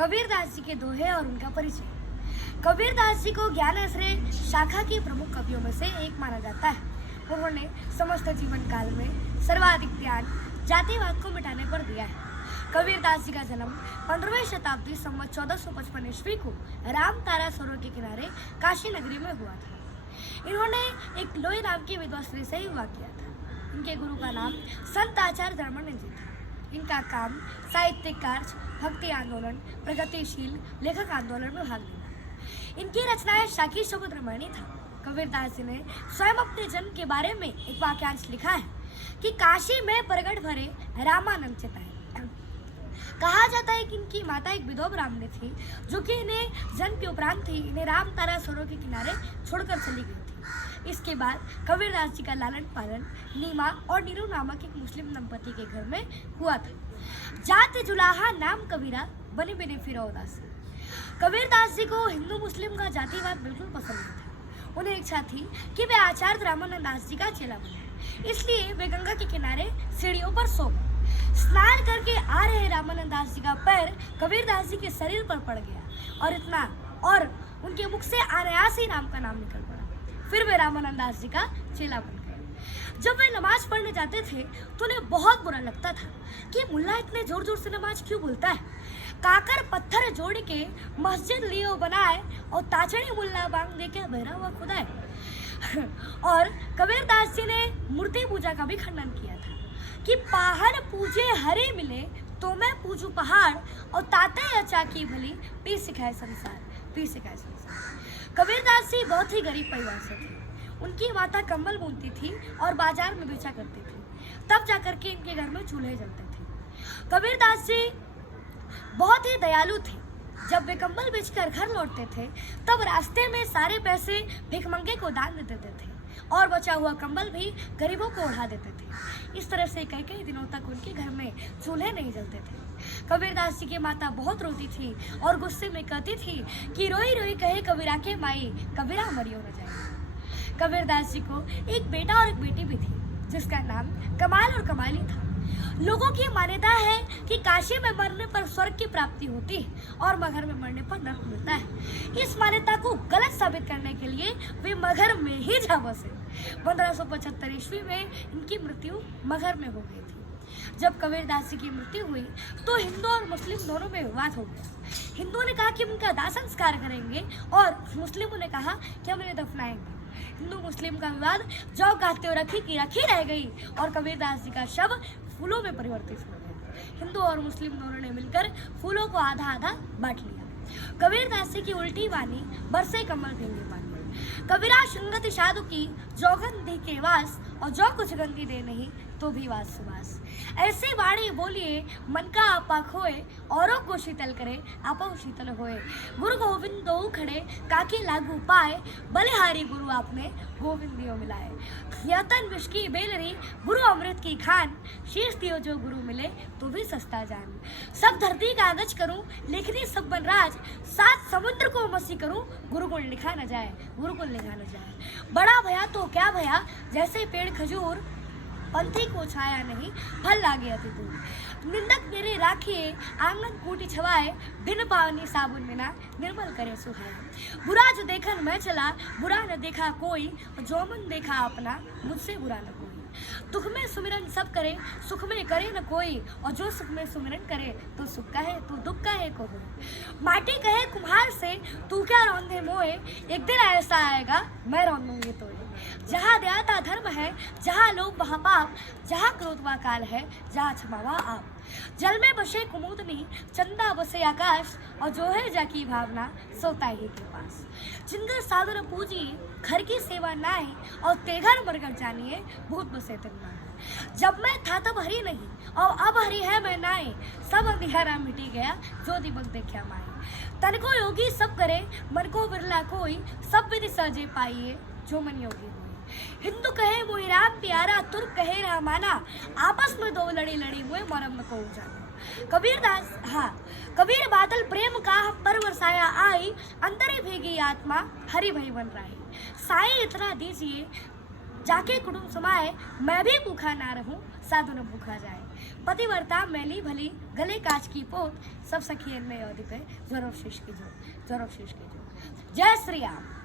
कबीरदास जी के दोहे और उनका परिचय। कबीरदास जी को ज्ञान आश्रय शाखा के प्रमुख कवियों में से एक माना जाता है। उन्होंने समस्त जीवन काल में सर्वाधिक ध्यान जातिवाद को मिटाने पर दिया है। कबीरदास जी का जन्म 15वीं शताब्दी संवत 1455 ईस्वी को राम तारा सरोवर के किनारे काशी नगरी में हुआ था। इन्होंने एक लोई नाम की विधवा स्त्री से विवाह किया था। इनके गुरु का नाम संत आचार्य धर्मानंद जी था। इनका काम साहित्यिक कार्य, भक्ति आंदोलन, प्रगतिशील लेखक आंदोलन में भाग लेना। इनकी रचनाएं शाकी शब्द रामायणी था। कबीरदास जी ने स्वयं अपने जन्म के बारे में एक वाक्यांश लिखा है कि काशी में प्रगट भरे रामानंद चिताए। कहा जाता है कि इनकी माता एक विधवा ब्राह्मणी थी, जो कि इन्हें जन्म के उपरांत ही इन्हें राम तारा सरोवर के किनारे छोड़कर चली गई थी। इसके बाद कबीरदास जी का लालन पालन नीमा और नीरू नामक एक मुस्लिम दंपति के घर में हुआ था। जात जुलाहा नाम कबीरा बने बिने फिरा उदासी। कबीरदास जी को हिंदू मुस्लिम का जातिवाद बिल्कुल पसंद नहीं था। उन्हें इच्छा थी कि वे आचार्य रामानंद दास जी का चेला बने, इसलिए वे गंगा के किनारे सीढ़ियों पर सो गए। स्नान करके आ रहे रामानंद दास जी का पैर कबीरदास जी के शरीर पर पड़ गया और उनके मुख से अनायास ही राम का नाम निकल पड़ा। फिर वे रामानंद दास जी का चेला बन गए। जब वे नमाज पढ़ने जाते थे तो उन्हें बहुत बुरा लगता था कि मुल्ला इतने जोर जोर से नमाज क्यों बोलता है। काकर पत्थर जोड़ के मस्जिद लियो बनाए और ताचड़ी मुल्ला बांग दे के बहरा हुआ खुदा है। और कबीरदास जी ने मूर्ति पूजा का भी खंडन किया था कि पहाड़ पूजे हरे मिले तो मैं पूजू पहाड़ और ताते अचा की भली पी सिखाए संसार। कबीरदास जी बहुत ही गरीब परिवार से थे। उनकी माता कंबल बुनती थी और बाजार में बेचा करती थी। तब जाकर के इनके घर में चूल्हे जलते थे। कबीरदास जी बहुत ही दयालु थे। जब वे कंबल बेचकर घर लौटते थे तब रास्ते में सारे पैसे भिखमंगे को दान दे देते थे और बचा हुआ कंबल भी गरीबों को उड़ा देते थे। इस तरह से कई कई दिनों तक उनके घर में चूल्हे नहीं जलते थे। कबीरदास जी की माता बहुत रोती थी और गुस्से में कहती थी कि रोई रोई कहे कबीरा के माई, कबीरा मरियो न जाए। कबीरदास जी को एक बेटा और एक बेटी भी थी, जिसका नाम कमाल और कमाली था। लोगों की मान्यता है कि काशी में मरने पर स्वर्ग की प्राप्ति होती है और मगहर में मरने पर नरक मिलता है। इस मान्यता को गलत साबित करने के लिए वे मगहर में ही जा बसे। 1575 ईस्वी में इनकी मृत्यु मगहर में हो गई थी। जब कबीरदास जी की मृत्यु हुई तो हिंदू और मुस्लिम दोनों में विवाद हो गया। हिंदुओं ने कहा कि उनका दाह संस्कार करेंगे और मुस्लिमों ने कहा कि हम इन्हें दफनाएंगे। हिंदू मुस्लिम का विवाद जौ कहते हो रखी की रखी रह गई और कबीरदास जी का शव फूलों में परिवर्तित हो गया। हिंदू और मुस्लिम दोनों ने मिलकर फूलों को आधा आधा बांट लिया। कबीरदास जी की उल्टी वाणी बरसे कमल देंगे पानी। कबीरा संगति साधु की जोगंधी के वास और जो कुछ गंदी दे नहीं तो भी वास सुवास। ऐसी वाणी बोलिए मन का आपा खोए औरों को शीतल करे आपा शीतल होए। गुरु गोविंद दो खड़े काके लागू पाए बलिहारी गुरु आपने गोविंदियों मिलाए। यतन विष की बेलरी गुरु अमृत की खान शीश दियो जो गुरु मिले तो भी सस्ता जान। सब धरती कागज करूं लिखनी सब बन राज, सात समुद्र को मसी करूं गुरुकुल लिखा न जाए, गुरुकुल लिखा न जाए। बड़ा भया तो क्या भया जैसे पेड़ खजूर, पंथी को छाया नहीं फल लागे अति दूर। निंदक मेरे राखिए आंगन कूटी छवाए, बिन पावनी साबुन बिना निर्मल करे सुहाए। बुरा जो देखन मैं चला बुरा न देखा कोई, जो मन देखा अपना मुझसे बुरा न कोई। दुख में सुमिरन सब करे सुख में करे न कोई, और जो सुख में सुमिरन करे तो सुख का है तो दुख का है को हो। माटी कहे कुम्हार से तू क्या रौंदे मोए, एक दिन ऐसा आएगा मैं रौंदूंगी तो। जहाँ दयाता धर्म है जहाँ लोभ वहाँ पाप, जहाँ क्रोध व काल है जहाँ क्षमा व आप। जल में बसे कुमुदनी चंदा बसे आकाश, और जो है जाकी भावना सोता ही के पास। जिनकर साधन पूजी घर की सेवा नाई, और तेघर मरगर जानिए भूत बसे तन्ना। जब मैं था तब हरी नहीं और अब हरी है मैं नाई, सब अंधियारा मिटी गया जो दिमक देखा माई। तन को योगी सब करे मन को बिरला कोई, सब विधि सहजे पाइए जो मन योगी हुई। हिंदू कहे मोहि राम प्यारा तुर्क कहे रामाना, आपस में दो लड़ी लड़ी हुए मरम न को जाना। कबीर बादल प्रेम का पर बरसाया आई, अंदर भीगी आत्मा हरि भई बन रही। साईं इतना दीजिए जाके कुटुंब समाए, मैं भी भूखा ना रहूं साधु न भूखा जाए। पतिव्रता मैली भली गले कांच की पोत, सब सखियन में अवधि पे जोर शीश की जो। जय श्री राम।